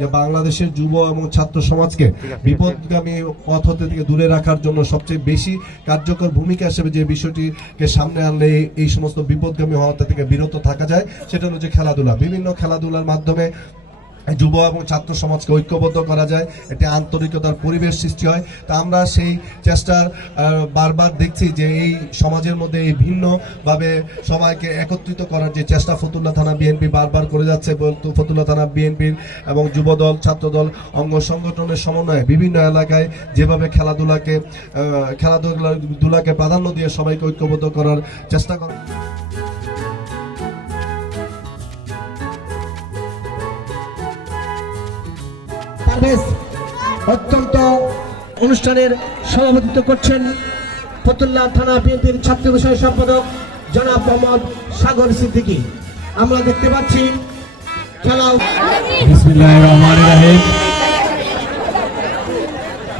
যে বাংলাদেশের যুব এবং ছাত্র সমাজকে বিপদগামী পথ হতে থেকে দূরে রাখার জন্য সবচেয়ে বেশি কার্যকর ভূমিকা হিসেবে যে বিষয়টিকে সামনে আনলে এই- সমস্ত বিপদগামী হওয়া থেকে বিরত থাকা যায় সেটা হলো যে খেলাধুলা। বিভিন্ন খেলাধুলার মাধ্যমে যুব এবং ছাত্র সমাজকে ঐক্যবদ্ধ করা যায় একটি আন্তরিকতার পরিবেশ সৃষ্টি হয়। তা আমরা সেই চেষ্টার আহ, বারবার দেখছি যে এই সমাজের মধ্যে এই ভিন্নভাবে সবাইকে একত্রিত করার যে চেষ্টা ফতুল্লা থানা বিএনপি বারবার করে যাচ্ছে ফতুল্লা থানা বিএনপির এবং যুবদল ছাত্রদল অঙ্গ সংগঠনের সমন্বয়ে বিভিন্ন এলাকায় যেভাবে খেলাধুলাকে খেলাধুলা দুলাকে প্রাধান্য দিয়ে সবাইকে ঐক্যবদ্ধ করার চেষ্টা করা অত্যন্ত অনুষ্ঠানের সভাপতিত্ব করছেন ফতুল্লা থানা বিএনপির ছাত্র বিষয় সম্পাদক জনাব মোহাম্মদ সাগর সিদ্দিকী। আমরা দেখতে পাচ্ছি, খেলা বিসমিল্লাহির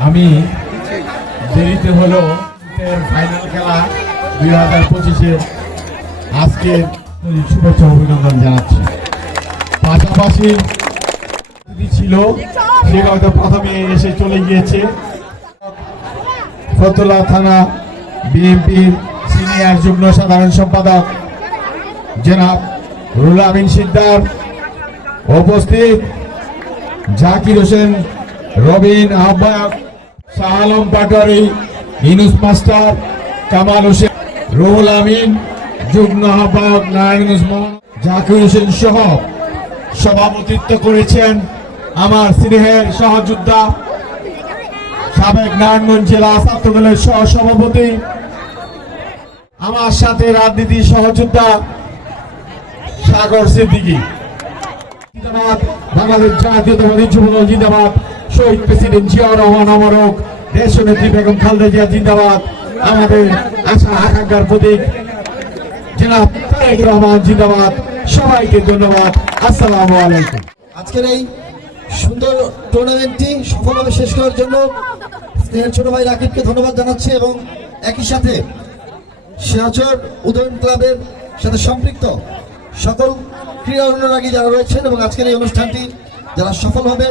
আমি দেরিতে হলো ফাইনাল খেলা দুই হাজার পঁচিশে আজকে শুভেচ্ছা অভিনন্দন জানাচ্ছি। পাশাপাশি ছিল। হয়তো প্রথমে এসে চলে গিয়েছে। ফতুল্লা থানা বিএনপির সিনিয়র যুগ্ম সাধারণ সম্পাদক জনাব রুল আমিন সিদ্দার উপস্থিত। জাকির হোসেন, রবিন, আহ্বায়ক, শাহ আলম পাটোয়ারি, ইনুস মাস্টার, কামাল হোসেন, রুহুল আমিন, যুগ্ম আহ্বায়ক, নারায়ণ জাকির হোসেন সহ সভাপতিত্ব করেছেন। আমার স্নেহের সহযোদ্ধা সাবেক নারায়ণগঞ্জ জেলা ছাত্রদলের সহ সভাপতি আমার সাথে রাজনীতি সহযোদ্ধা সাগর সিদ্দিকী, জিন্দাবাদ, বাংলাদেশ জাতীয়তাবাদী যুবদল জিন্দাবাদ, শহীদ প্রেসিডেন্ট জিয়া রহমান অমরক দেশ নেত্রী বেগম খালেদা জিয়া জিন্দাবাদ, আমাদের আশা আকাঙ্ক্ষার প্রতীক, জনাব তারেক রহমান জিন্দাবাদ, সবাইকে ধন্যবাদ, আসসালামু আলাইকুম। আজকের এই সুন্দর টুর্নামেন্টটি সফলভাবে শেষ করার জন্য ছোট ভাই রাকিবকে ধন্যবাদ জানাচ্ছি এবং একই সাথে সিরাচর উদয়ন ক্লাবের সাথে সম্পৃক্ত সকল ক্রীড়া অনুরাগী যারা রয়েছেন এবং আজকের এই অনুষ্ঠানটি যারা সফলভাবে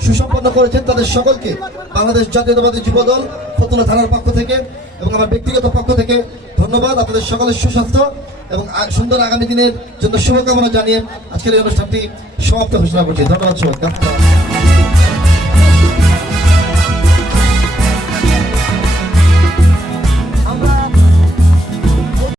সুসম্পন্ন করেছেন, তাদের সকলকে বাংলাদেশ জাতীয়তাবাদী যুবদল ফতুল্লা থানার পক্ষ থেকে এবং আমার ব্যক্তিগত পক্ষ থেকে ধন্যবাদ আপনাদের সকলের সুস্বাস্থ্য এবং সুন্দর আগামী দিনের জন্য শুভকামনা জানিয়ে আজকের এই অনুষ্ঠানটি সমাপ্ত ঘোষণা করছি। ধন্যবাদ সবাইকে